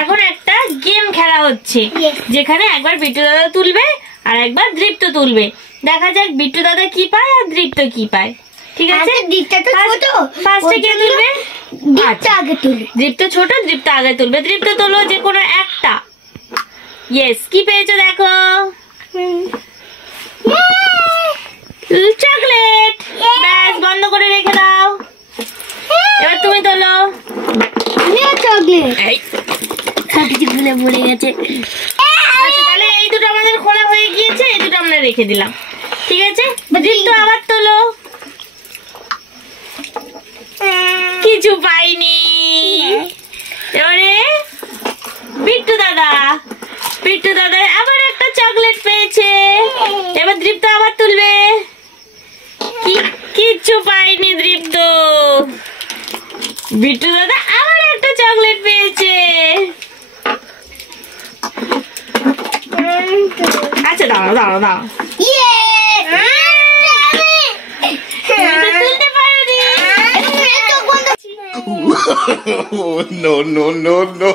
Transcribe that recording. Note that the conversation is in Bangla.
এখন একটা গেম খেলা হচ্ছে, যেখানে একবার বিট্টু দাদা তুলবে আর একবার দৃপ্ত তুলবে। দেখা যাক বিট্টু দাদা কি পায় আর দৃপ্ত কি পায়। ঠিক আছে, ফার্স্টে কে তুলবে? দৃপ্ত ছোট, দৃপ্ত আগে তুলবে। দৃপ্ত তোলো যে কোনো একটা। ইয়েস, কি পেয়েছো দেখো? চকলেট। ব্যাস, বন্ধ করে রেখে দাও। এবার তুমি তোলো। ভুলে গেছে। তাহলে এই দুটো আমাদের খোলা হয়ে গিয়েছে, এই দুটো আমরা রেখে দিলাম। ঠিক আছে, দৃপ্ত আবার তোলো। কিছু পাইনি। এবারে বিট্টু দাদা, বিট্টু দাদা আবার একটা চকলেট পেয়েছে। এবার দৃপ্ত আবার তুলবে। কিচ্ছু পাইনি দৃপ্ত। বিট্টু দাদা আবার একটা চকলেট পেয়েছে। আচ্ছা, দাঁড়াও দাঁড়াও দাঁড়াও। তুলতে পারোনি। No, no, no, no.